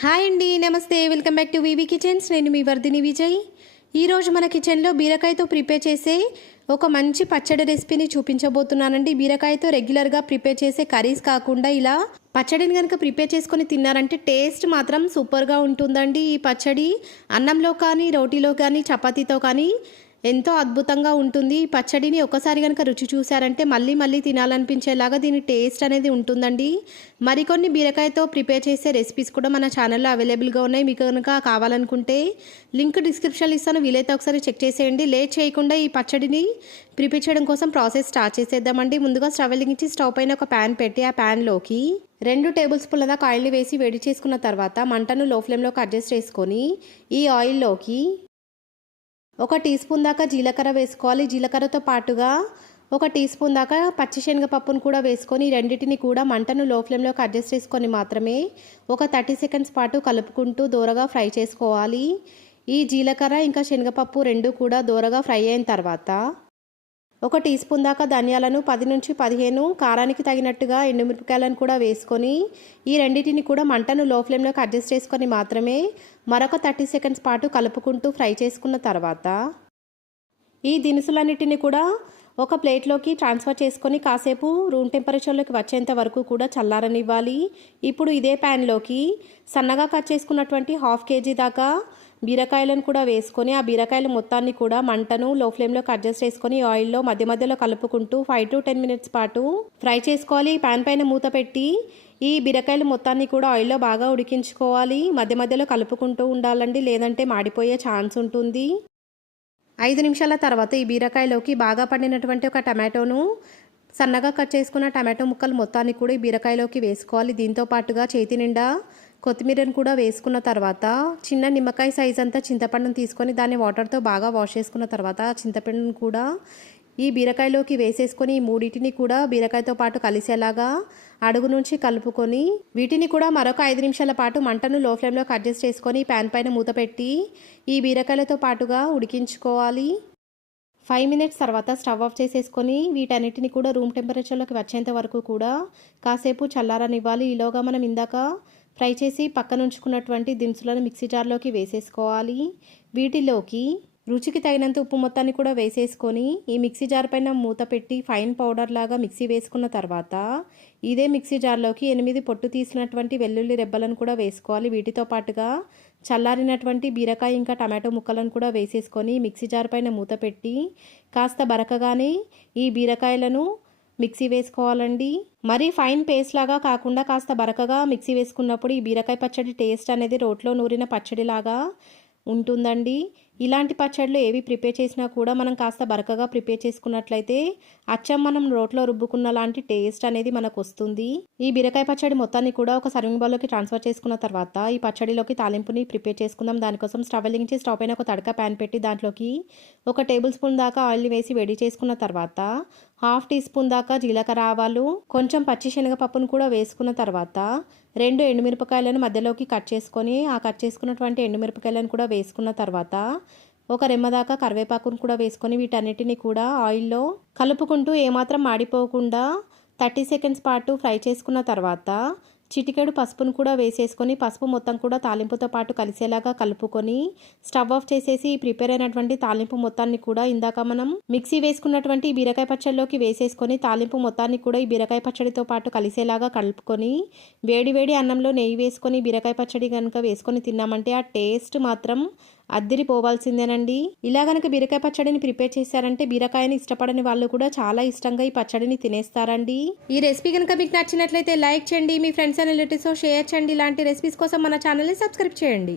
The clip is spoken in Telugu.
హాయ్ అండి, నమస్తే. Welcome back to VV Kitchens. నేను మీ వర్ధిని విజయ్. ఈరోజు మన కిచెన్లో బీరకాయతో ప్రిపేర్ చేసే ఒక మంచి పచ్చడి రెసిపీని చూపించబోతున్నానండి. బీరకాయతో రెగ్యులర్గా ప్రిపేర్ చేసే కర్రీస్ కాకుండా ఇలా పచ్చడిని కనుక ప్రిపేర్ చేసుకొని తిన్నారంటే టేస్ట్ మాత్రం సూపర్గా ఉంటుందండి. ఈ పచ్చడి అన్నంలో కానీ, రోటీలో కానీ, చపాతీతో కానీ ఎంతో అద్భుతంగా ఉంటుంది. ఈ పచ్చడిని ఒకసారి కనుక రుచి చూసారంటే మళ్ళీ మళ్ళీ తినాలనిపించేలాగా దీని టేస్ట్ అనేది ఉంటుందండి. మరికొన్ని బీరకాయతో ప్రిపేర్ చేసే రెసిపీస్ కూడా మన ఛానల్లో అవైలబుల్గా ఉన్నాయి. మీకు కనుక కావాలనుకుంటే లింక్ డిస్క్రిప్షన్లో ఇస్తాను, వీలైతే ఒకసారి చెక్ చేసేయండి. లేట్ చేయకుండా ఈ పచ్చడిని ప్రిపేర్ చేయడం కోసం ప్రాసెస్ స్టార్ట్ చేసేద్దామండి. ముందుగా స్టవ్ వెలిగించి స్టవ్ పైన ఒక ప్యాన్ పెట్టి ఆ ప్యాన్లోకి 2 టేబుల్ స్పూన్ల దాకా ఆయిల్ని వేసి వేడి చేసుకున్న తర్వాత మంటను లో ఫ్లేమ్లోకి అడ్జస్ట్ చేసుకొని ఈ ఆయిల్లోకి 1 టీ స్పూన్ దాకా జీలకర్ర వేసుకోవాలి. జీలకర్రతో పాటుగా 1 టీ స్పూన్ దాకా పచ్చిశనగపప్పును కూడా వేసుకొని రెండింటిని కూడా మంటను లో ఫ్లేమ్లోకి అడ్జస్ట్ చేసుకొని మాత్రమే ఒక 30 సెకండ్స్ పాటు కలుపుకుంటూ దోరగా ఫ్రై చేసుకోవాలి. ఈ జీలకర్ర ఇంకా శనగపప్పు రెండు కూడా దోరగా ఫ్రై అయిన తర్వాత 1 టీ స్పూన్ దాకా ధనియాలను, 10 నుంచి 15 కారానికి తగినట్టుగా ఎండుమిరపకాయలను కూడా వేసుకొని ఈ రెండింటిని కూడా మంటను లో ఫ్లేమ్లోకి అడ్జస్ట్ చేసుకొని మాత్రమే మరొక 30 సెకండ్స్ పాటు కలుపుకుంటూ ఫ్రై చేసుకున్న తర్వాత ఈ దినుసులన్నిటిని కూడా ఒక ప్లేట్లోకి ట్రాన్స్ఫర్ చేసుకొని కాసేపు రూమ్ టెంపరేచర్లోకి వచ్చేంత వరకు కూడా చల్లారనివ్వాలి. ఇప్పుడు ఇదే ప్యాన్లోకి సన్నగా కట్ చేసుకున్నటువంటి 1/2 కేజీ దాకా బీరకాయలను కూడా వేసుకొని ఆ బీరకాయలు మొత్తాన్ని కూడా మంటను లో ఫ్లేమ్లోకి అడ్జస్ట్ చేసుకొని ఆయిల్లో మధ్య మధ్యలో కలుపుకుంటూ 5 to 10 మినిట్స్ పాటు ఫ్రై చేసుకోవాలి. ప్యాన్ పైన మూత పెట్టి ఈ బీరకాయలు మొత్తాన్ని కూడా ఆయిల్లో బాగా ఉడికించుకోవాలి. మధ్య మధ్యలో కలుపుకుంటూ ఉండాలండి, లేదంటే మాడిపోయే ఛాన్స్ ఉంటుంది. 5 నిమిషాల తర్వాత ఈ బీరకాయలోకి బాగా పండినటువంటి ఒక టమాటోను, సన్నగా కట్ చేసుకున్న టమాటో ముక్కలు మొత్తాన్ని కూడా ఈ బీరకాయలోకి వేసుకోవాలి. దీంతో పాటుగా చేతి నిండా కొత్తిమీరను కూడా వేసుకున్న తర్వాత చిన్న నిమ్మకాయ సైజ్ అంతా చింతపండును తీసుకొని దాన్ని వాటర్తో బాగా వాష్ చేసుకున్న తర్వాత చింతపండును కూడా ఈ బీరకాయలోకి వేసేసుకొని ఈ మూడింటిని కూడా బీరకాయతో పాటు కలిసేలాగా అడుగు నుంచి కలుపుకొని వీటిని కూడా మరొక 5 నిమిషాల పాటు మంటను లో ఫ్లేమ్లోకి అడ్జస్ట్ చేసుకొని ప్యాన్ పైన మూత పెట్టి ఈ బీరకాయలతో పాటుగా ఉడికించుకోవాలి. 5 మినిట్స్ తర్వాత స్టవ్ ఆఫ్ చేసేసుకొని వీటన్నిటిని కూడా రూమ్ టెంపరేచర్లోకి వచ్చేంత వరకు కూడా కాసేపు చల్లారనివ్వాలి. ఈలోగా మనం ఇందాక ఫ్రై చేసి పక్కన ఉంచుకున్నటువంటి దినుసులను మిక్సీ జార్లోకి వేసేసుకోవాలి. వీటిలోకి రుచికి తగినంత ఉప్పు మొత్తాన్ని కూడా వేసేసుకొని ఈ మిక్సీ జార్ పైన మూత పెట్టి ఫైన్ పౌడర్ లాగా మిక్సీ వేసుకున్న తర్వాత ఇదే మిక్సీ జార్లోకి 8 పొట్టు తీసినటువంటి వెల్లుల్లి రెబ్బలను కూడా వేసుకోవాలి. వీటితో పాటుగా చల్లారినటువంటి బీరకాయ ఇంకా టమాటో ముక్కలను కూడా వేసేసుకొని మిక్సీ జార్ పైన మూత పెట్టి కాస్త బరకగానే ఈ బీరకాయలను మిక్సీ వేసుకోవాలండి. మరీ ఫైన్ పేస్ట్ లాగా కాకుండా కాస్త బరకగా మిక్సీ వేసుకున్నప్పుడు ఈ బీరకాయ పచ్చడి టేస్ట్ అనేది రోట్లో నూరిన పచ్చడిలాగా ఉంటుందండి. ఇలాంటి పచ్చళ్ళు ఏవి ప్రిపేర్ చేసినా కూడా మనం కాస్త బరకగా ప్రిపేర్ చేసుకున్నట్లయితే అచ్చం మనం రోట్లో రుబ్బుకున్న లాంటి టేస్ట్ అనేది మనకు వస్తుంది. ఈ బీరకాయ పచ్చడి మొత్తాన్ని కూడా ఒక సర్వింగ్ బౌల్లోకి ట్రాన్స్ఫర్ చేసుకున్న తర్వాత ఈ పచ్చడిలోకి తాలింపుని ప్రిపేర్ చేసుకుందాం. దానికోసం స్టవ్ వెలిగించి స్టవ్ పైన ఒక తడక ప్యాన్ పెట్టి దాంట్లోకి 1 టేబుల్ స్పూన్ దాకా ఆయిల్ని వేసి వేడి చేసుకున్న తర్వాత 1/2 టీ స్పూన్ దాకా జీలకర్ర ఆవాలు, కొంచెం పచ్చి శనగపప్పును కూడా వేసుకున్న తర్వాత 2 ఎండుమిరపకాయలను మధ్యలోకి కట్ చేసుకొని ఆ కట్ చేసుకున్నటువంటి ఎండుమిరపకాయలను కూడా వేసుకున్న తర్వాత 1 రెమ్మ దాకా కరివేపాకును కూడా వేసుకొని వీటన్నిటిని కూడా ఆయిల్లో కలుపుకుంటూ ఏమాత్రం మాడిపోకుండా 30 సెకండ్స్ పాటు ఫ్రై చేసుకున్న తర్వాత చిటికెడు పసుపును కూడా వేసేసుకొని పసుపు మొత్తం కూడా తాలింపుతో పాటు కలిసేలాగా కలుపుకొని స్టవ్ ఆఫ్ చేసేసి ప్రిపేర్ అయినటువంటి తాలింపు మొత్తాన్ని కూడా ఇందాక మనం మిక్సీ వేసుకున్నటువంటి బీరకాయ పచ్చడిలోకి వేసేసుకొని తాలింపు మొత్తాన్ని కూడా ఈ బీరకాయ పచ్చడితో పాటు కలిసేలాగా కలుపుకొని వేడి వేడి అన్నంలో నెయ్యి వేసుకొని బీరకాయ పచ్చడి కనుక వేసుకొని తిన్నామంటే ఆ టేస్ట్ మాత్రం అద్దిరిపోవాల్సిందేనండి. ఇలా కనుక బీరకాయ పచ్చడిని ప్రిపేర్ చేశారంటే బీరకాయని ఇష్టపడని వాళ్ళు కూడా చాలా ఇష్టంగా ఈ పచ్చడిని తినేస్తారండి. ఈ రెసిపీ కనుక మీకు నచ్చినట్లయితే లైక్ చేయండి, మీ ఫ్రెండ్స్ అండ్ రిలేటివ్స్తో షేర్ చేయండి. ఇలాంటి రెసిపీస్ కోసం మన ఛానల్ని సబ్స్క్రైబ్ చేయండి.